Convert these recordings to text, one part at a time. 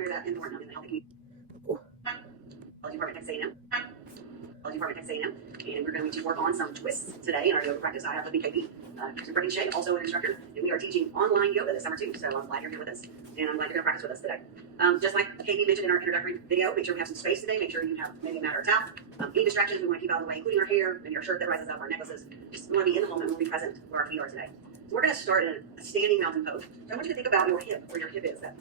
Mary Beth, and Thornton. I'm in the healthy community. College Department, Texas A&M. College Department, Texas A&M. And we're going to work on some twists today in our yoga practice. I have with me Katie, Brittany Shea, also an instructor, and we are teaching online yoga this summer too. So I'm glad you're here with us, and I'm glad you're going to practice with us today. Just like Katie mentioned in our introductory video, make sure we have some space today. Make sure you have maybe a mat or a towel. Any distractions we want to keep out of the way, including our hair, maybe our shirt that rises up, our necklaces. Just want to be in the moment. We'll be present where our feet are today. So we're going to start in a standing mountain pose. So I want you to think about your hip, where your hip is. That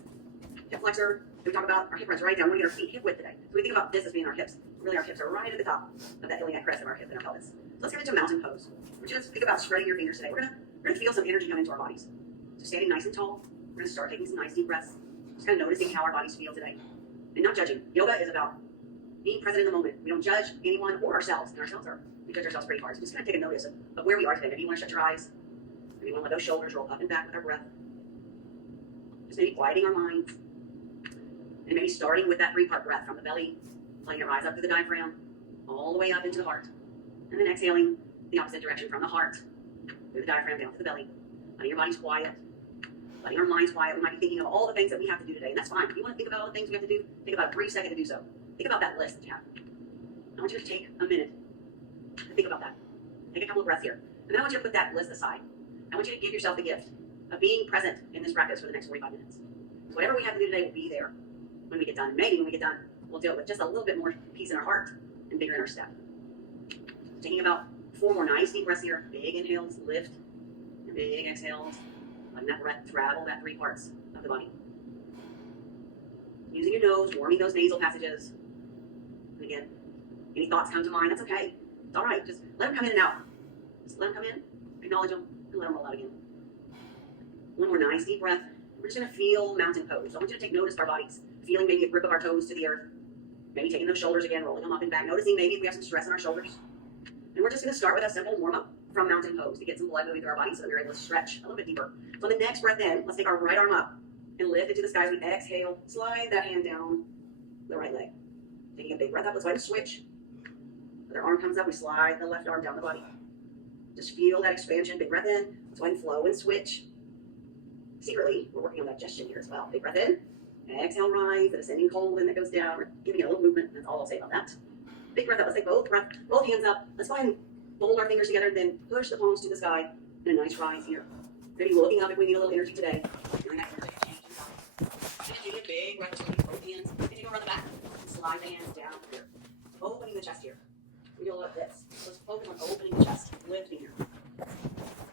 hip flexor. We talk about our hip runs right down. We're going to get our feet hip width today. So we think about this as being our hips. Really, our hips are right at the top of that iliac crest of our hip and our pelvis. So let's get into mountain pose. We're just think about spreading your fingers today. We're gonna feel some energy come into our bodies. So standing nice and tall. We're gonna start taking some nice deep breaths. Just kind of noticing how our bodies feel today, and not judging. Yoga is about being present in the moment. We don't judge anyone or ourselves, and we judge ourselves pretty hard. So just kind of take a notice of where we are today. Maybe you want to shut your eyes. Maybe you want to let those shoulders roll up and back with our breath. Just maybe quieting our minds. And maybe starting with that 3-part breath from the belly, letting it rise up through the diaphragm, all the way up into the heart. And then exhaling the opposite direction from the heart, through the diaphragm down to the belly. Letting your bodies quiet, letting our minds quiet. We might be thinking of all the things that we have to do today, and that's fine. If you want to think about all the things we have to do, take about a brief second to do so. Think about that list that you have. I want you to take a minute to think about that. Take a couple of breaths here. And then I want you to put that list aside. I want you to give yourself the gift of being present in this practice for the next 45 minutes. So whatever we have to do today will be there when we get done. Maybe when we get done, we'll do it with just a little bit more peace in our heart and bigger in our step. Taking about 4 more nice deep breaths here. Big inhales, lift, and big exhales. Letting that breath travel that 3 parts of the body. Using your nose, warming those nasal passages. And again, any thoughts come to mind, that's okay. It's all right. Just let them come in and out. Just let them come in, acknowledge them, and let them roll out again. 1 more nice deep breath. We're just going to feel mountain pose. I want you to take notice of our bodies. Feeling maybe a grip of our toes to the earth. Maybe taking those shoulders again, rolling them up and back. Noticing maybe if we have some stress in our shoulders. And we're just going to start with a simple warm-up from mountain pose to get some blood moving through our body so that we're able to stretch a little bit deeper. So on the next breath in, let's take our right arm up and lift it to the sky as we exhale. Slide that hand down the right leg. Taking a big breath up. Let's go ahead and switch. Other arm comes up. We slide the left arm down the body. Just feel that expansion. Big breath in. Let's go ahead and flow and switch. Secretly, we're working on digestion here as well. Big breath in. Exhale, rise, the descending colon that goes down. We're giving it a little movement. That's all I'll say about that. Big breath up. Let's take both hands up. Let's go ahead and fold our fingers together and then push the palms to the sky in a nice rise here. Maybe looking up if we need a little energy today. Just take a big breath between both hands. And you go around the back. Slide the hands down here. Opening the chest here. We do a lot of this. Let's focus on opening the chest. Lifting here.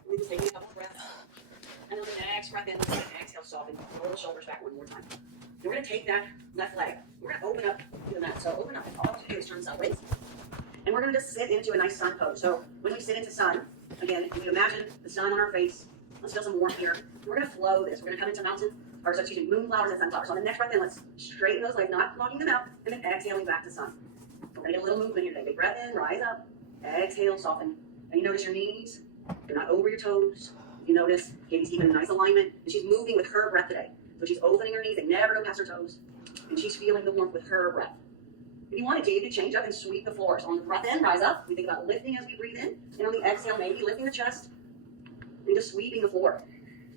We're just taking a couple of breaths. And then the next breath in, let's go ahead and exhale, soften. Roll the shoulders back 1 more time. We're going to take that left leg. We're going to open up to the mat. So open up. All you do is turn sideways. And we're going to just sit into a nice sun pose. So when we sit into sun, again, if you imagine the sun on our face, let's feel some warmth here. We're going to flow this. We're going to come into moonflowers and sunflowers. So on the next breath in, let's straighten those legs, not locking them out, and then exhaling back to sun. We're going to get a little movement here today. Big breath in, rise up, exhale, soften. And you notice your knees. You're not over your toes. You notice Katie's keeping a nice alignment, and she's moving with her breath today. So she's opening her knees, they never go past her toes, and she's feeling the warmth with her breath. If you wanted to, you could change up and sweep the floor. So on the breath in, rise up. We think about lifting as we breathe in, and on the exhale, maybe lifting the chest and just sweeping the floor.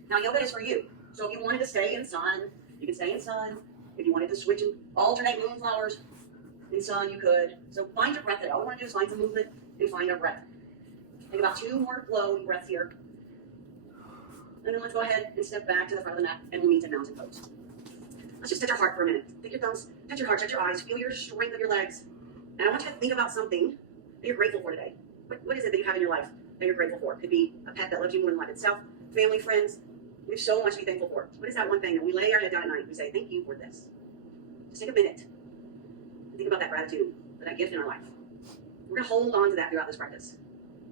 Now, yoga is for you. So if you wanted to stay in sun, you could stay in sun. If you wanted to switch and alternate moonflowers in sun, you could. So find your breath today. All we want to do is find some movement and find our breath. Take about 2 more flowing breaths here. And then let's go ahead and step back to the front of the mat, and we'll meet in mountain pose. Let's just touch our heart for a minute. Take your thumbs, touch your heart, touch your eyes, feel your strength of your legs. And I want you to think about something that you're grateful for today. What is it that you have in your life that you're grateful for? It could be a pet that loves you more than life itself, family, friends. We have so much to be thankful for. What is that one thing that we lay our head down at night and we say, thank you for this? Just take a minute and think about that gratitude, for that gift in our life. We're going to hold on to that throughout this practice.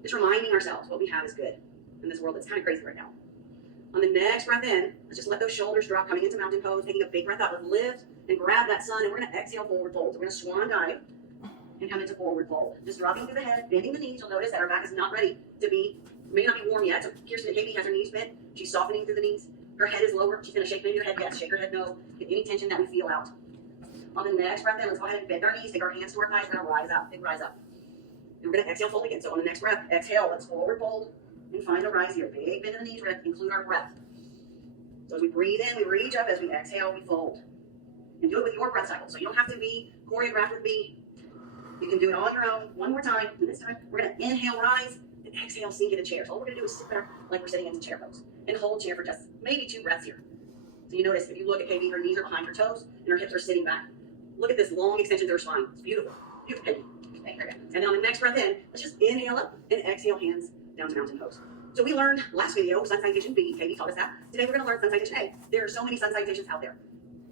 Just reminding ourselves what we have is good in this world that's kind of crazy right now. On the next breath in, let's just let those shoulders drop, coming into mountain pose, taking a big breath out. Let's lift and grab that sun, and we're going to exhale, forward fold. So we're going to swan dive and come into forward fold. Just dropping through the head, bending the knees. You'll notice that our back is not ready to be, may not be warm yet. So Kirsten and Katie has her knees bent. She's softening through the knees. Her head is lower. She's going to shake maybe her head yes, shake her head no. Get any tension that we feel out. On the next breath in, let's go ahead and bend our knees, take our hands to our thighs. We're going to rise up, big rise up. And we're going to exhale, fold again. So on the next breath, exhale, let's forward fold and find a rise here. Big bend in the knees. We're going to include our breath. So as we breathe in, we reach up. As we exhale, we fold. and do it with your breath cycle. So you don't have to be choreographed with me. You can do it all on your own. One more time. And this time, we're going to inhale, rise, and exhale, sink into chair. So all we're going to do is sit there like we're sitting into chair pose and hold chair for just maybe 2 breaths here. So you notice if you look at Katie, her knees are behind her toes and her hips are sitting back. Look at this long extension to her spine. It's beautiful. Beautiful, Katie. And then on the next breath in, let's just inhale up and exhale, hands down to mountain pose. So we learned last video sun salutation B. Katie taught us that. Today we're going to learn sun salutation A. There are so many sun salutations out there.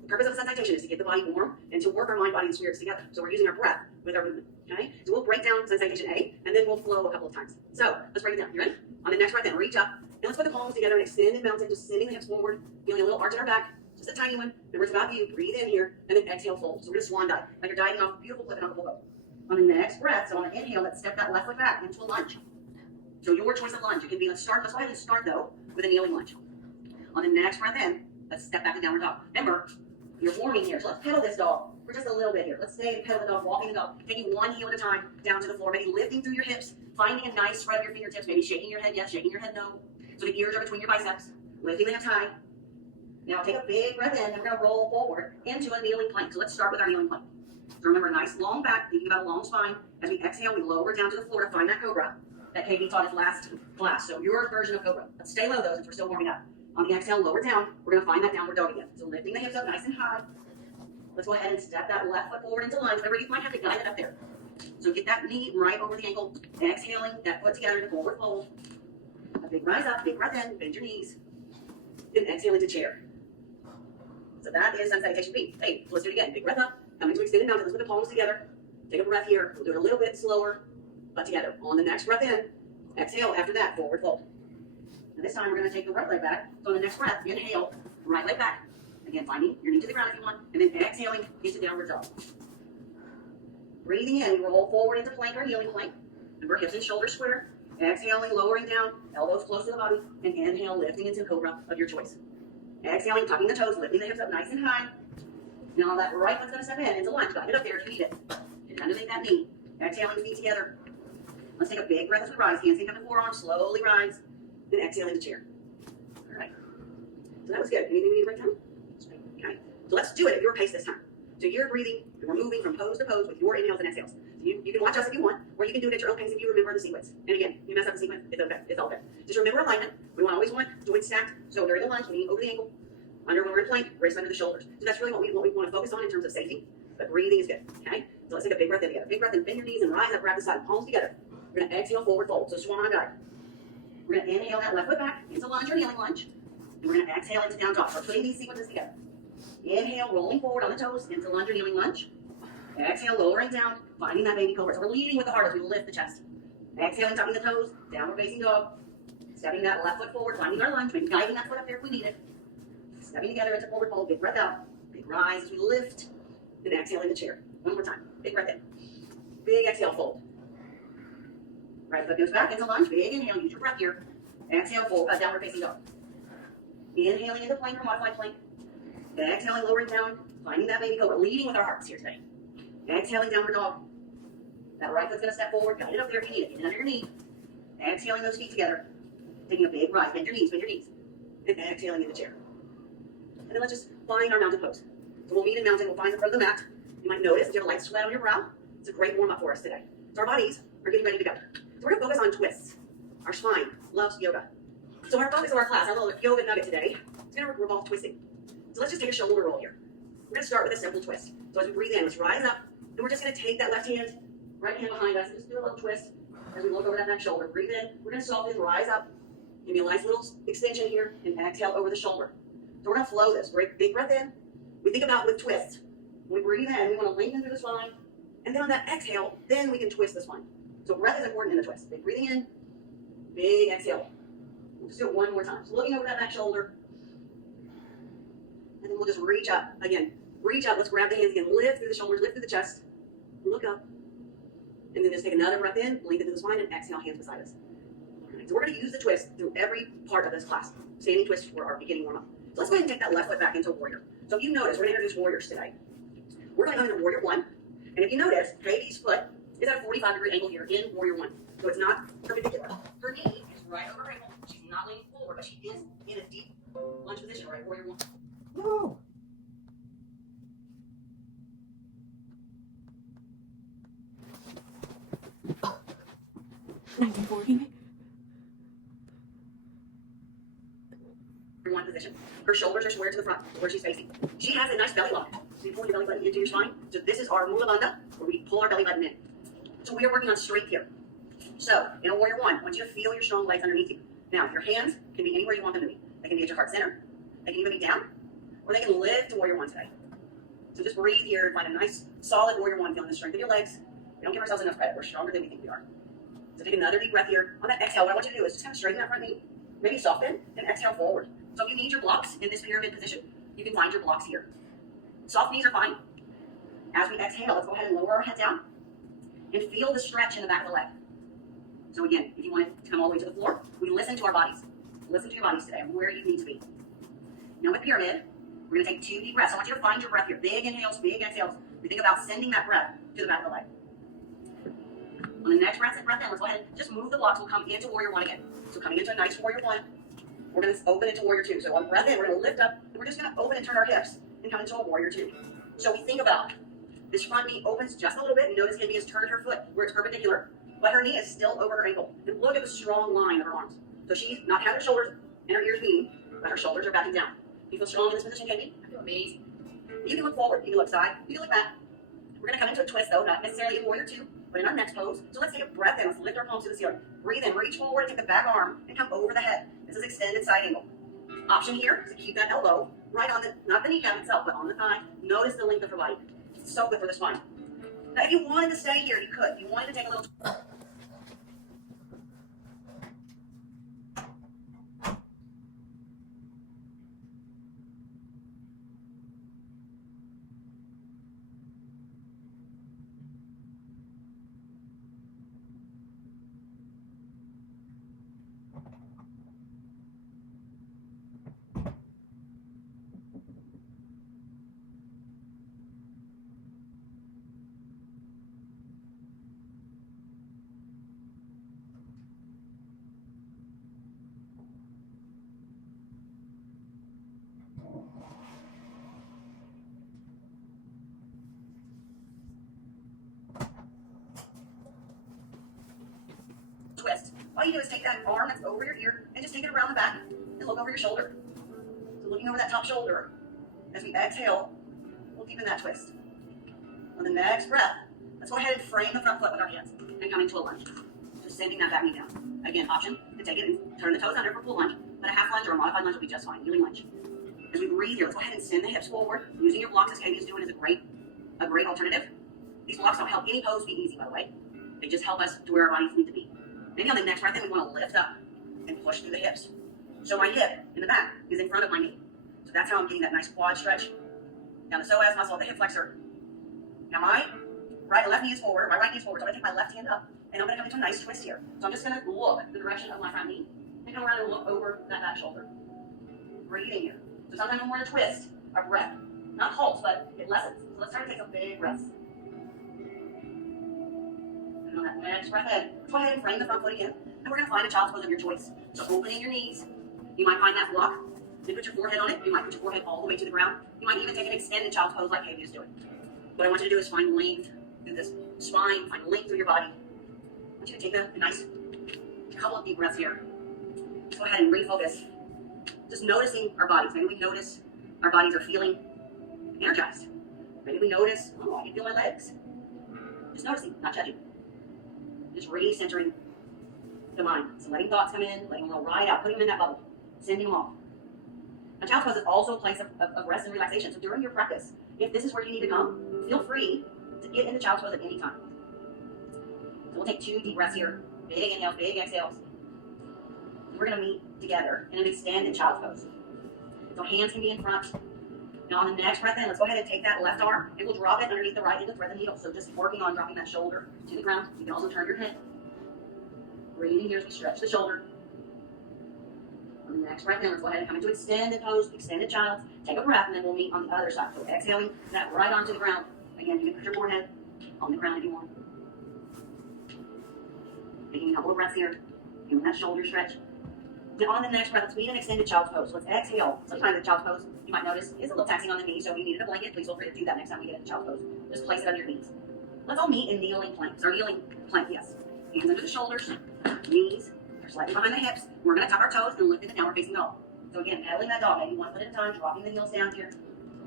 The purpose of a sun salutation is to get the body warm and to work our mind, body, and spirits together. So we're using our breath with our movement. Okay? So we'll break down sun salutation A, and then we'll flow a couple of times. So let's break it down. You ready? On the next breath in, reach up, and let's put the palms together and extend in mountain, just sending the hips forward, feeling a little arch in our back. Just a tiny one. Remember, it's about you. Breathe in here, and then exhale, fold. So we're going to swan dive, like you're diving off a beautiful cliff and off a boat. On the next breath, so on the inhale, let's step that left foot back into a lunge. So your choice of lunge. It can be, let's go ahead and start though with a kneeling lunge. On the next breath in, let's step back to downward dog. Remember, you're warming here, so let's pedal this dog for just a little bit here. Let's stay and pedal the dog, walking the dog, taking one heel at a time down to the floor, maybe lifting through your hips, finding a nice spread of your fingertips, maybe shaking your head yes, shaking your head no. So the ears are between your biceps, lifting the hips high. Now take a big breath in, and we're gonna roll forward into a kneeling plank. So let's start with our kneeling plank. So remember, a nice long back, thinking about a long spine. As we exhale, we lower down to the floor to find that cobra that Katie taught us last class. So your version of cobra. Let's stay low though, since we're still warming up. On the exhale, lower down. We're gonna find that downward dog again. So lifting the hips up nice and high. Let's go ahead and step that left foot forward into lunge. Remember, you might have to guide it up there. So get that knee right over the ankle. Exhaling that foot together to forward fold. A big rise up, big breath in, bend your knees. Then exhale into chair. So that is sun salutation B. Hey, so let's do it again. Big breath up. Coming to extended mountain. Let's put the palms together. Take a breath here. We'll do it a little bit slower, but together. On the next breath in, exhale after that, forward fold. And this time we're going to take the right leg back. So on the next breath, inhale, right leg back. Again, finding your knee to the ground if you want, and then exhaling into downward dog. Breathing in, we roll forward into plank or kneeling plank. Remember, hips and shoulders square. Exhaling, lowering down, elbows close to the body, and inhale, lifting into cobra of your choice. Exhaling, tucking the toes, lifting the hips up nice and high. Now that right foot's going to step in into lunge. Guide it up there if you need it. Get underneath that knee. Exhaling, feet together. Let's take a big breath as we rise. Hands can come to forearms. Slowly rise. Then exhale into chair. All right. So that was good. Anything we need to break down? Okay. So let's do it at your pace this time. So you're breathing, and we're moving from pose to pose with your inhales and exhales. So you can watch us if you want, or you can do it at your own pace if you remember the sequence. And again, you mess up the sequence, it's okay. It's all good. Just remember alignment. We always want joints stacked. So during the lunge, knee over the ankle. When we're in plank, wrist under the shoulders. So that's really what we want to focus on in terms of safety. But breathing is good. Okay? So let's take a big breath in together. Big breath in, bend your knees and rise up, grab the side, palms together. We're going to exhale, forward fold. So swan dive. We're going to inhale that left foot back into lunge or kneeling lunge. And we're going to exhale into down dog. We're putting these sequences together. Inhale, rolling forward on the toes into lunge or kneeling lunge. Exhale, lowering down, finding that baby cobra. So we're leading with the heart as we lift the chest. Exhaling, tucking the toes, downward facing dog. Stepping that left foot forward, finding our lunge, maybe guiding that foot up there if we need it. Stepping together into forward fold, big breath out, big rise as we lift, then exhale into chair. One more time, big breath in. Big exhale, fold. Right foot goes back into lunge, big inhale, use your breath here. Exhale, fold, downward facing dog. Inhaling into plank or modified plank. Exhaling, lowering down, finding that baby cobra, leading with our hearts here today. Exhaling, downward dog. That right foot's going to step forward, guide it up there if you need it. Get it under your knee. Exhaling those feet together. Taking a big rise, bend your knees, and exhaling into chair. And then let's just find our mountain pose. So we'll meet in mountain, we'll find the front of the mat. You might notice you have a light sweat on your brow. It's a great warm up for us today. So our bodies are getting ready to go. So we're going to focus on twists. Our spine loves yoga. So our focus of our class, our little yoga nugget today, is going to revolve twisting. So let's just take a shoulder roll here. We're going to start with a simple twist. So as we breathe in, let's rise up, and we're just going to take that left hand, right hand behind us, and just do a little twist as we look over that neck shoulder. Breathe in. We're going to soften, rise up. Give me a nice little extension here, and exhale over the shoulder. So we're going to flow this. Big breath in. We think about with twists. When we breathe in, we want to lengthen through the spine. And then on that exhale, then we can twist the spine. So breath is important in the twist. Big breathing in, big exhale. We'll just do it one more time. So looking over that back shoulder. And then we'll just reach up. Again, reach up. Let's grab the hands again. Lift through the shoulders, lift through the chest. Look up. And then just take another breath in, lengthen through the spine, and exhale, hands beside us. All right, so we're going to use the twist through every part of this class. Standing twist for our beginning warm-up. So let's go ahead and take that left foot back into warrior. So if you notice, we're going to introduce warriors today. We're going to go into warrior 1. And if you notice, Katie's foot is at a 45-degree angle here in warrior 1. So it's not perpendicular. Her knee is right over her ankle. She's not leaning forward, but she is in a deep lunge position, right? Warrior 1. No. 1940. One position. Her shoulders are square to the front, where she's facing. She has a nice belly lock. So you pull your belly button into your spine. So this is our Mula Bandha, where we pull our belly button in. So we are working on strength here. So in a Warrior One, I want you to feel your strong legs underneath you. Now, your hands can be anywhere you want them to be. They can be at your heart center. They can even be down, or they can lift to Warrior One today. So just breathe here and find a nice, solid Warrior One, feeling the strength of your legs. We don't give ourselves enough credit. We're stronger than we think we are. So take another deep breath here. On that exhale, what I want you to do is just kind of straighten that front knee, maybe soften, and exhale forward. So if you need your blocks in this pyramid position, you can find your blocks here. Soft knees are fine. As we exhale, let's go ahead and lower our head down and feel the stretch in the back of the leg. So again, if you want it to come all the way to the floor, we listen to our bodies. Listen to your bodies today and where you need to be. Now with pyramid, we're going to take 2 deep breaths. I want you to find your breath here. Big inhales, big exhales. We think about sending that breath to the back of the leg. On the next breath in, let's go ahead and just move the blocks. We'll come into Warrior One again. So coming into a nice Warrior One, we're going to open into Warrior Two. So on breath in, we're going to lift up, and we're just going to open and turn our hips and come into a Warrior Two. So we think about this front knee opens just a little bit. Notice Kibbe has turned her foot where it's perpendicular, but her knee is still over her ankle. And look at the strong line of her arms. So she's not had her shoulders and her ears meeting, but her shoulders are backing down. You feel strong in this position, Kibbe? I feel amazing. You can look forward. You can look side. You can look back. We're going to come into a twist, though, not necessarily in Warrior Two, but in our next pose. So let's take a breath in. Let's lift our palms to the ceiling. Breathe in. Reach forward and take the back arm and come over the head. This is extended side angle. Option here is to keep that elbow right on the, not the kneecap itself, but on the thigh. Notice the length of her body. It's so good for the spine. Now, if you wanted to stay here, you could. If you wanted to take a little... twist. All you do is take that arm that's over your ear and just take it around the back and look over your shoulder. So looking over that top shoulder, as we exhale, we'll deepen that twist. On the next breath, let's go ahead and frame the front foot with our hands and come into a lunge. Just sending that back knee down. Again, option to take it and turn the toes under for full lunge, but a half lunge or a modified lunge will be just fine. Kneeling lunge. As we breathe here, let's go ahead and send the hips forward. Using your blocks as Kibbe is doing is a great alternative. These blocks don't help any pose be easy, by the way. They just help us to where our bodies need to be. Maybe on the next breath in, we want to lift up and push through the hips. So my hip in the back is in front of my knee. So that's how I'm getting that nice quad stretch down the psoas muscle, the hip flexor. Now my left knee is forward, my right knee is forward. So I'm going to take my left hand up, and I'm going to come into a nice twist here. So I'm just going to look the direction of my front knee and come around and look over that back shoulder. Breathing here. So sometimes when we're in a twist, our breath not halts, but it lessens. So let's try to take some big breaths. On that next breath in, go ahead and frame the front foot again, and we're going to find a child's pose of your choice. So opening your knees, you might find that block, you put your forehead on it, you might put your forehead all the way to the ground, you might even take an extended child's pose like Kibbe is doing. What I want you to do is find length through this spine, find length through your body. I want you to take a nice couple of deep breaths here. Go ahead and refocus. Just noticing our bodies. Maybe we notice our bodies are feeling energized. Maybe we notice, oh, I can feel my legs. Just noticing, not judging. Just recentering the mind. So letting thoughts come in, letting them roll right out, putting them in that bubble, sending them off. Now, child's pose is also a place of rest and relaxation. So during your practice, if this is where you need to come, feel free to get into child's pose at any time. So we'll take 2 deep breaths here. Big inhales, big exhales. And we're going to meet together in an extended child's pose. So hands can be in front. Now on the next breath in, let's go ahead and take that left arm and we'll drop it underneath the right and thread the needle. So just working on dropping that shoulder to the ground. You can also turn your head. Breathing here as we stretch the shoulder. On the next breath in, let's go ahead and come into extended pose, extended child's. Take a breath and then we'll meet on the other side. So exhaling that right onto the ground. Again, you can put your forehead on the ground if you want. Taking a couple of breaths here. Feeling that shoulder stretch. Now on the next breath, let's meet an extended child's pose. So let's exhale. Sometimes the child's pose, you might notice, is a little taxing on the knees. So if you needed a blanket, please feel free to do that next time we get into child's pose. Just place it under your knees. Let's all meet in kneeling plank. So kneeling plank, yes. Hands under the shoulders. Knees are slightly behind the hips. We're going to tuck our toes and lift it, and now we're facing dog. So again, pedaling that dog, maybe one foot at a time, dropping the heels down here.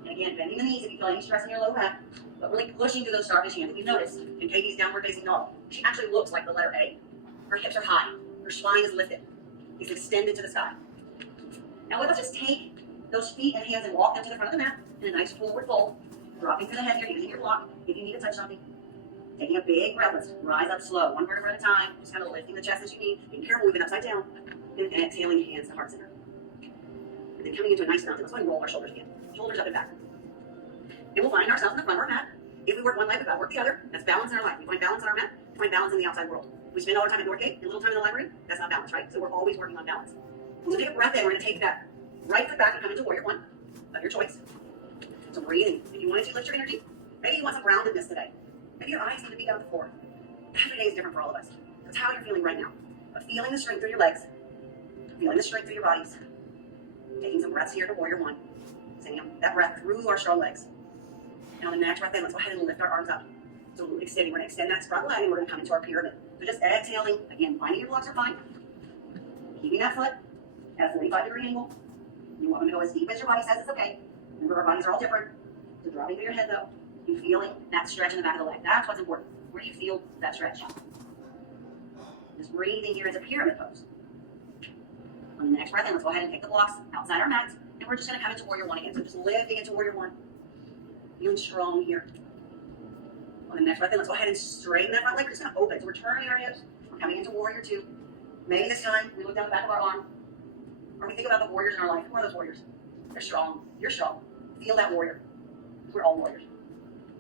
And again, bending the knees if you feel any stress in your low back, but really pushing through those starfish hands. If you notice, in Katie's downward facing dog, she actually looks like the letter A. Her hips are high. Her spine is lifted. It's extended to the sky. Now let's just take those feet and hands and walk them to the front of the mat in a nice forward fold, dropping to the head here, using your block if you need to touch something. Taking a big breath, let's rise up slow, one vertebra at a time, just kind of lifting the chest as you need. Being careful, we've been upside down. And exhaling, hands to heart center. And then coming into a nice mountain, let's go ahead and roll our shoulders again. Shoulders up and back. And we'll find ourselves in the front of our mat. If we work one leg, we've got to work the other. That's balance in our life. We find balance in our mat, we find balance in the outside world. We spend all our time at Northgate and a little time in the library, that's not balance, right? So we're always working on balance. So take a breath in, we're going to take that right foot back and come into warrior one of your choice. So breathing. If you wanted to lift your energy, maybe you want some groundedness today. Maybe your eyes need to be down at the floor. Every day is different for all of us. That's how you're feeling right now. But feeling the strength through your legs, feeling the strength through your bodies. Taking some breaths here to warrior one. Sending that breath through our strong legs. And on the next breath in, let's go ahead and lift our arms up. So extending, we're going to extend that front leg and we're going to come into our pyramid. So just exhaling, again, finding your blocks are fine. Keeping that foot at a 45-degree angle. You want them to go as deep as your body says it's okay. Remember, our bodies are all different. So dropping through your head though, you feeling that stretch in the back of the leg. That's what's important. Where do you feel that stretch? Just breathing here as a pyramid pose. On the next breath in, let's go ahead and take the blocks outside our mats, and we're just going to come into warrior one again. So just lifting into warrior one. Feeling strong here. On the next breath in, let's go ahead and straighten that front leg. We're just going to open. So we're turning our hips. We're coming into warrior two. Maybe this time we look down the back of our arm, or we think about the warriors in our life. Who are those warriors? They're strong. You're strong. Feel that warrior. We're all warriors.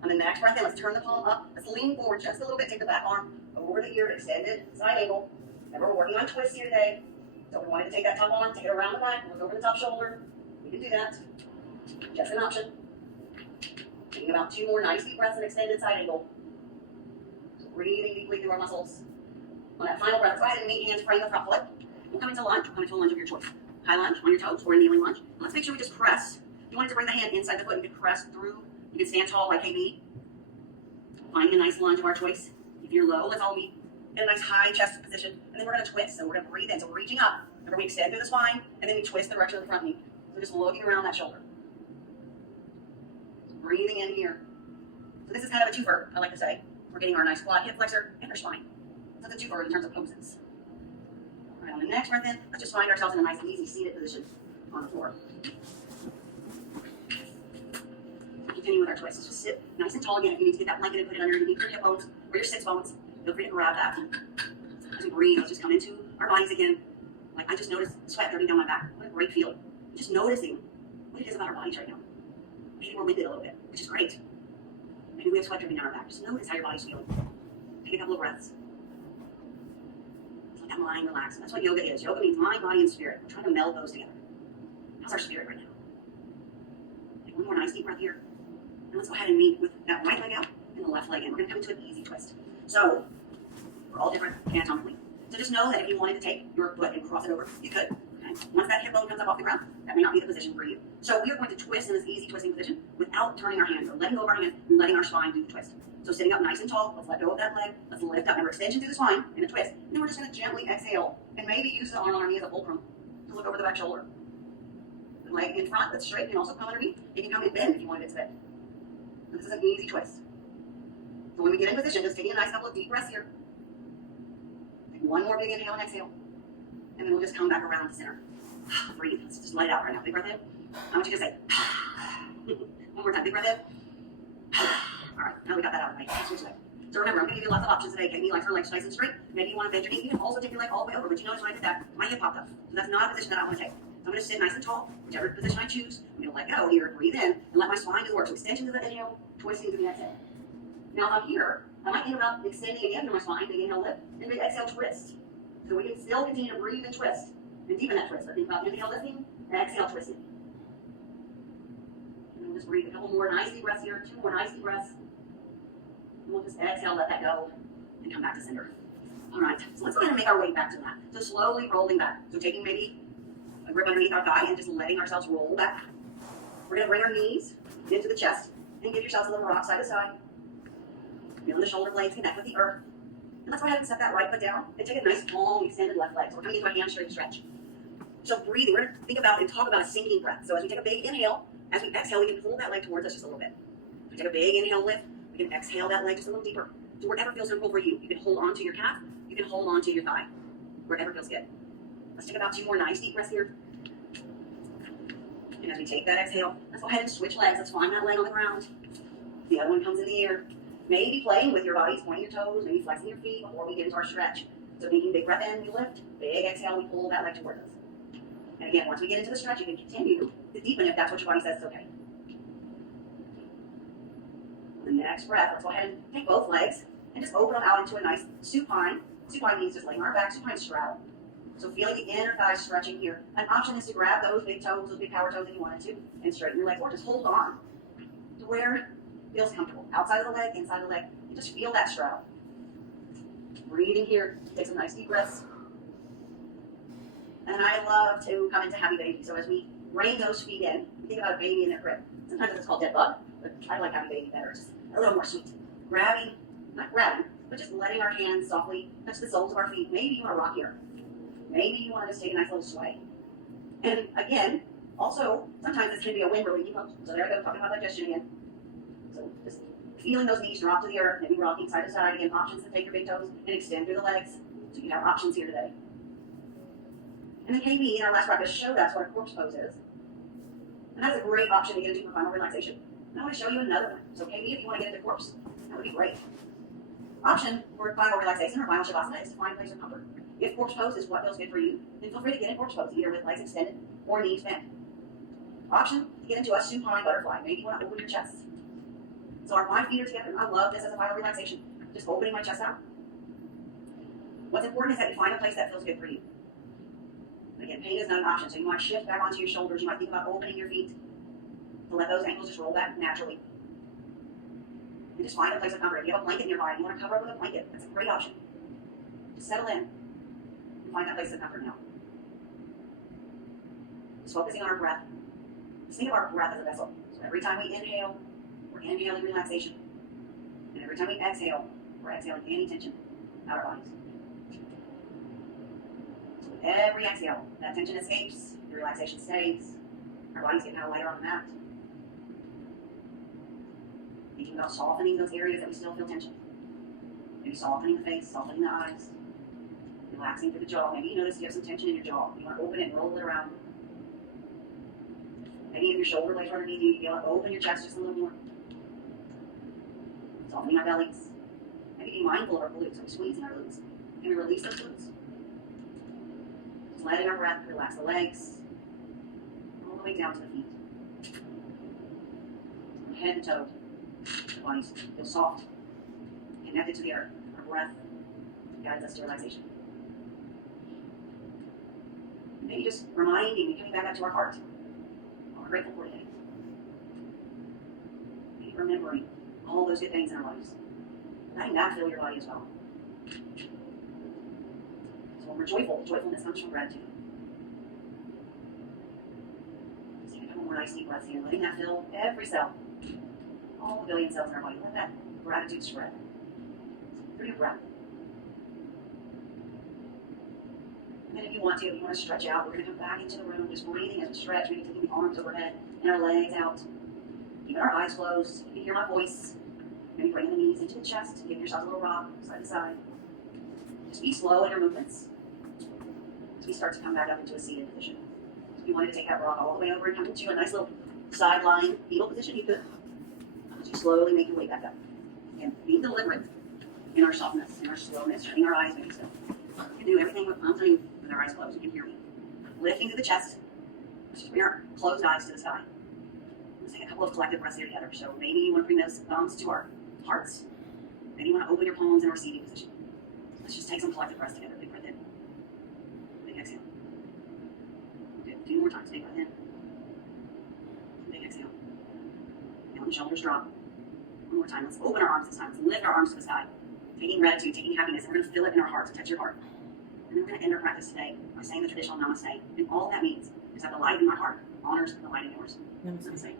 On the next breath in, let's turn the palm up. Let's lean forward just a little bit. Take the back arm over the ear, extended side angle. Remember, we're working on twists here today. So if we wanted to take that top arm, take it around the back, look over the top shoulder. We can do that. Just an option. Taking about 2 more nice deep breaths and extended side angle. So breathing deeply through our muscles. On that final breath, let's go ahead and meet hands, frame the front foot. We'll come into lunge. We'll come into a lunge of your choice. High lunge on your toes or a kneeling lunge. And let's make sure we just press. If you wanted to bring the hand inside the foot, you can press through. You can stand tall like KB. Finding a nice lunge of our choice. If you're low, let's all meet in a nice high chest position. And then we're going to twist. So we're going to breathe in. So we're reaching up. Remember, we extend through the spine, and then we twist the direction of the front knee. So just looking around that shoulder. So breathing in here. So this is kind of a twofer, I like to say. We're getting our nice quad hip flexor and our spine. So it's a twofer in terms of poses. All right, on the next breath in, let's just find ourselves in a nice, easy seated position on the floor. Continue with our twists. Just sit nice and tall again. If you need to get that blanket and put it underneath your hip bones or your sits bones, feel free to grab that. As we breathe, let's just come into our bodies again. Like I just noticed sweat dripping down my back. What a great feeling. Just noticing what it is about our bodies right now. Maybe we're winded a little bit, which is great. Maybe we have sweat dripping down our back. Just notice how your body's feeling. Take a couple of breaths. Just let that mind relax. And that's what yoga is. Yoga means mind, body, and spirit. We're trying to meld those together. How's our spirit right now? Take one more nice deep breath here. And let's go ahead and meet with that right leg out and the left leg in. We're going to come into an easy twist. So, we're all different anatomically. So just know that if you wanted to take your foot and cross it over, you could. Okay? Once that hip bone comes up off the ground, that may not be the position for you. So we are going to twist in this easy twisting position without turning our hands. So letting go of our hands and letting our spine do the twist. So sitting up nice and tall, let's let go of that leg. Let's lift up. Remember, extension through the spine in a twist. And then we're just going to gently exhale and maybe use the arm on our knee as a fulcrum to look over the back shoulder. The leg in front, that's straight, can also come underneath. It can come in bend if you wanted it to bend. This is an easy twist. So when we get in position, just taking a nice couple of deep breaths here. Take one more big inhale and exhale. And then we'll just come back around to center. Breathe. Let's just let it out right now. Big breath in. I want you to say, one more time. Big breath in. All right. Now we got that out of the way. Let's switch legs. So remember, I'm going to give you lots of options today. Katie likes her legs nice and straight. Maybe you want to bend your knee. You can also take your leg all the way over. But you notice when I did that, my hip popped up. So that's not a position that I want to take. So I'm going to sit nice and tall, whichever position I choose. I'm going to let go here, breathe in, and let my spine do the work. So extension to the inhale, twisting to the exhale. Now if I'm here, I might think about extending again through my spine, big inhale lift, and big exhale twist. So we can still continue to breathe and twist, and deepen that twist. So think about inhale lifting, and exhale twisting. And we'll just breathe a couple more nice deep breaths here, 2 more nice deep breaths. And we'll just exhale, let that go, and come back to center. All right, so let's go ahead and make our way back to the mat. So slowly rolling back. So taking maybe a grip underneath our thigh and just letting ourselves roll back. We're going to bring our knees into the chest and give yourselves a little rock side to side. Feel the shoulder blades connect with the earth. And let's go ahead and set that right foot down and take a nice long extended left leg. So we're coming into a hamstring stretch. So breathing, we're going to think about and talk about a sinking breath. So as we take a big inhale, as we exhale, we can pull that leg towards us just a little bit. We take a big inhale lift, we can exhale that leg just a little deeper. So wherever feels comfortable for you. You can hold on to your calf, you can hold on to your thigh. Wherever feels good. Let's take about 2 more nice deep breaths here. And as we take that exhale, let's go ahead and switch legs. Let's find that leg on the ground. The other one comes in the air. Maybe playing with your bodies, pointing your toes, maybe flexing your feet before we get into our stretch. So making big breath in, we lift. Big exhale, we pull that leg towards us. And again, once we get into the stretch, you can continue to deepen if that's what your body says is okay. The next breath, let's go ahead and take both legs and just open them out into a nice supine. Supine means just laying on our back, supine straddle. So feeling the inner thighs stretching here. An option is to grab those big toes, those big power toes if you wanted to, and straighten your legs, or just hold on to where it feels comfortable. Outside of the leg, inside of the leg, you just feel that straddle. Breathing here, take some nice deep breaths. And I love to come into happy baby. So as we rein those feet in, think about a baby in their crib. Sometimes it's called dead bug, but I like happy baby better. It's just a little more sweet. Grabbing, not grabbing, but just letting our hands softly touch the soles of our feet. Maybe you want to rock here. Maybe you want to just take a nice little sway. And again, also, sometimes this can be a wind relief pose. So there I go, talking about digestion again. So just feeling those knees drop to the earth, maybe rocking side to side. Again, options to take your big toes and extend through the legs. So you have options here today. And then KB in our last practice showed us what a corpse pose is. And that's a great option to get into for final relaxation. And I want to show you another one. So KB, if you want to get into corpse, that would be great. Option for final relaxation or final shavasana is to find a place of comfort. If corpse pose is what feels good for you, then feel free to get in corpse pose, either with legs extended or knees bent. Option to get into a supine butterfly. Maybe you want to open your chest. So our 5 feet are together. I love this as a final relaxation. Just opening my chest out. What's important is that you find a place that feels good for you. Again, pain is not an option, so you might shift back onto your shoulders. You might think about opening your feet to let those ankles just roll back naturally. And just find a place of comfort. If you have a blanket in your body, you want to cover up with a blanket. That's a great option. Just settle in and find that place of comfort now. Just focusing on our breath. Just think of our breath as a vessel. So every time we inhale, we're inhaling relaxation. And every time we exhale, we're exhaling any tension out of our bodies. So with every exhale, that tension escapes, the relaxation stays, our bodies get kind of lighter on the mat. Thinking about softening those areas that we still feel tension. Maybe softening the face, softening the eyes, relaxing through the jaw. Maybe you notice you have some tension in your jaw. You want to open it and roll it around. Maybe if your shoulder blades are underneath you, you want to open your chest just a little more. Softening our bellies. Maybe be mindful of our glutes. So we squeeze our glutes. And we release those glutes. Just letting our breath relax the legs. All the way down to the feet. From head to toe. The body feels soft. Connected to the earth. Our breath guides us to relaxation. Maybe just reminding, coming back up to our heart. What we're grateful for today. Maybe remembering all those good things in our lives. Letting that fill your body as well. So when we're joyful, joyfulness comes from gratitude. Just take a couple more nice deep breaths here, letting that fill every cell. All the billion cells in our body. Let that gratitude spread through your breath. And then if you want to stretch out, we're going to come back into the room, just breathing as we stretch, maybe taking the arms overhead and our legs out. Keeping our eyes closed. You can hear my voice. Maybe bringing the knees into the chest, giving yourself a little rock, side to side. Just be slow in your movements as we start to come back up into a seated position. If you wanted to take that rock all the way over and come into a nice little side-lying fetal position, you could. As you slowly make your way back up. And be deliberate in our softness, in our slowness, shutting our eyes maybe still. You can do everything I'm doing with our eyes closed. You can hear me. Lifting to the chest. Just bring our closed eyes to the sky. Let's take a couple of collective breaths here together. So maybe you want to bring those thumbs to our hearts. Maybe you want to open your palms in a receiving position. Let's just take some collective breaths together. Big breath in. Big exhale. Good. 2 more times. Big breath in. Big exhale. And when the shoulders drop. One more time. Let's open our arms this time. Let's lift our arms to the sky. Taking gratitude, taking happiness, and we're going to fill it in our hearts, touch your heart. And then we're going to end our practice today by saying the traditional namaste. And all that means is that the light in my heart honors the light in yours. Namaste.